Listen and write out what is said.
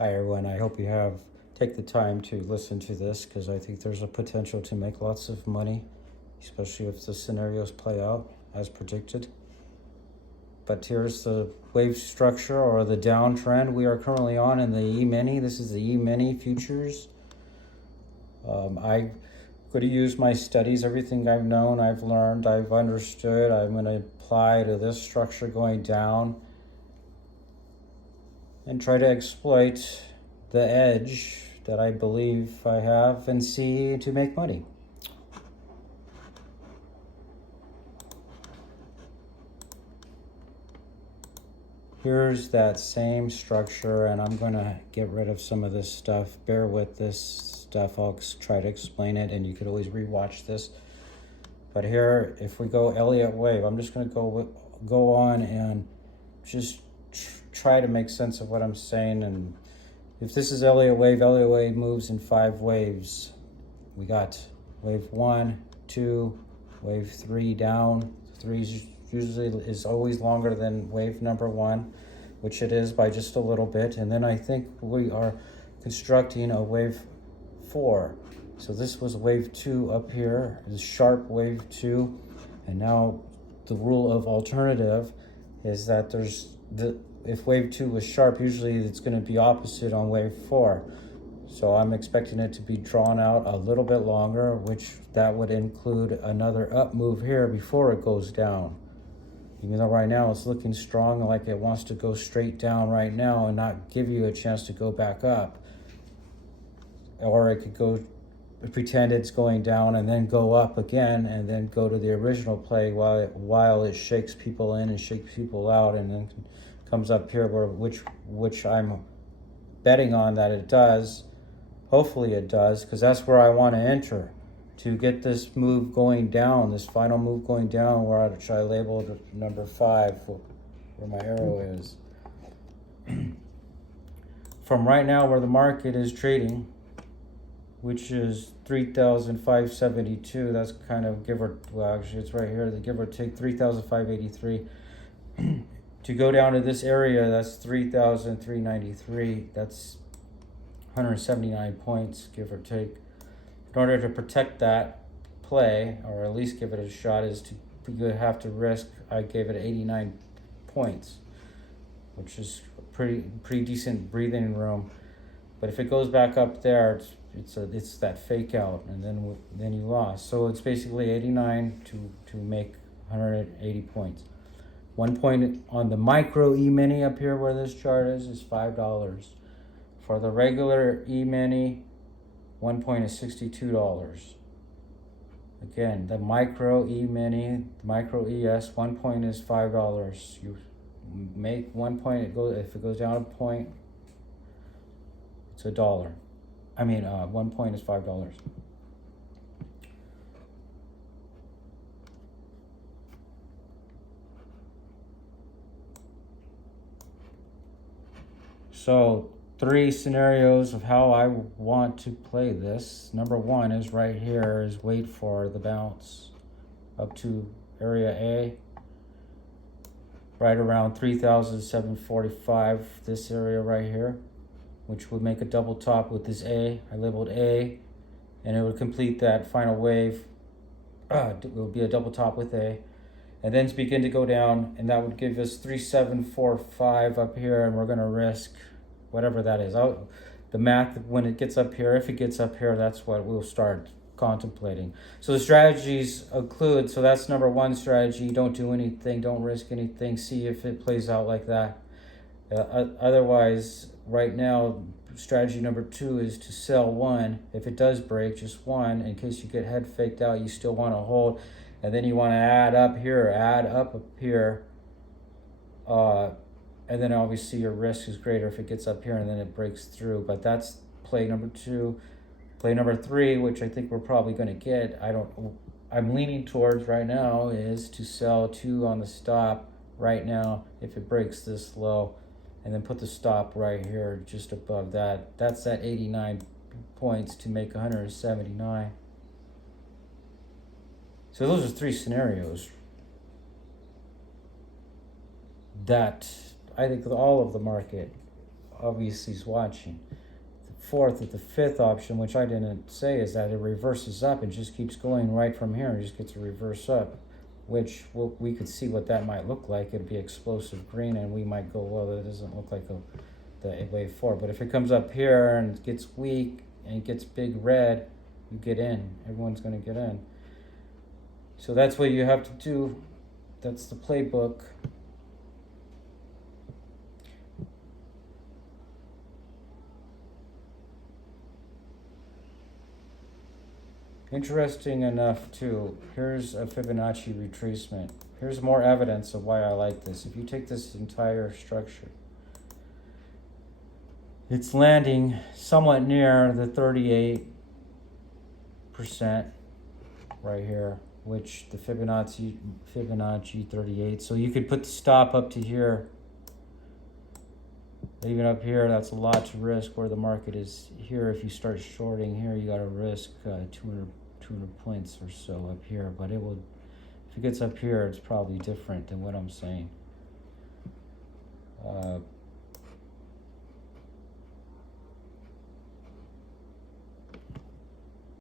Hi everyone, I hope you have take the time to listen to this because I think there's a potential to make lots of money, especially if the scenarios play out as predicted. But here's the wave structure or the downtrend we are currently on in the E-mini. This is the E-mini futures. I'm going to use my studies, everything I've known, I've learned, I've understood. I'm going to apply to this structure going down and try to exploit the edge that I believe I have and see to make money. Here's that same structure, and I'm gonna get rid of some of this stuff. Bear with this stuff. I'll try to explain it, and you could always rewatch this. But here, if we go Elliott wave, I'm just gonna go on and just try to make sense of what I'm saying. And if this is Elliott wave moves in 5 waves. We got wave 1, 2, wave 3 down. 3 usually is always longer than wave number 1, which it is by just a little bit. And then I think we are constructing a wave 4. So this was wave 2 up here, this sharp wave 2. And now the rule of alternative is that if wave 2 was sharp, usually it's going to be opposite on wave 4. So I'm expecting it to be drawn out a little bit longer, which that would include another up move here before it goes down. Even though right now it's looking strong, like it wants to go straight down right now and not give you a chance to go back up. Or it could go pretend it's going down and then go up again and then go to the original play while it shakes people in and shakes people out and then comes up here, which I'm betting on that it does. Hopefully it does, because that's where I want to enter to get this move going down, this final move going down, which I labeled number 5, where my arrow is. From right now where the market is trading, which is 3,572, that's kind of actually it's right here, the give or take 3,583. To go down to this area, that's 3,393. That's 179 points, give or take. In order to protect that play, or at least give it a shot, you have to risk. I gave it 89 points, which is pretty decent breathing room. But if it goes back up there, it's that fake out, and then you lost. So it's basically 89 to make 180 points. 1 point on the micro E-mini up here where this chart is $5. For the regular E-mini, 1 point is $62. Again, the micro E-mini, micro ES, 1 point is $5. You make 1 point, if it goes down a point, it's $1. 1 point is $5. So 3 scenarios of how I want to play this. Number 1 is right here, is wait for the bounce up to area A, right around 3,745, this area right here, which would make a double top with this A. I labeled A, and it would complete that final wave. It will be a double top with A, and then begin to go down, and that would give us 3,745 up here, and we're going to risk whatever that is. The math, when it gets up here, if it gets up here, that's what we'll start contemplating. So the strategies include, so that's number 1 strategy, don't do anything, don't risk anything, see if it plays out like that. Otherwise, right now, strategy number 2 is to sell 1. If it does break, just 1, in case you get head faked out, you still want to hold. And then you want to add up here, and then obviously your risk is greater if it gets up here and then it breaks through. But that's play number 2. Play number 3, which I think we're probably going to get, I'm leaning towards right now, is to sell 2 on the stop right now if it breaks this low, and then put the stop right here just above that. That's that 89 points to make 179. So those are 3 scenarios that I think all of the market obviously is watching. The fourth or the fifth option, which I didn't say, is that it reverses up and just keeps going right from here and just gets a reverse up, which we could see what that might look like. It'd be explosive green, and we might go, well, that doesn't look like the wave 4. But if it comes up here and gets weak and gets big red, you get in. Everyone's going to get in. So that's what you have to do. That's the playbook. Interesting enough too, here's a Fibonacci retracement. Here's more evidence of why I like this. If you take this entire structure, it's landing somewhat near the 38% right here, which the Fibonacci 38. So you could put the stop up to here. Even up here, that's a lot to risk where the market is here. If you start shorting here, you got to risk 200 points or so up here. But it will, if it gets up here, it's probably different than what I'm saying.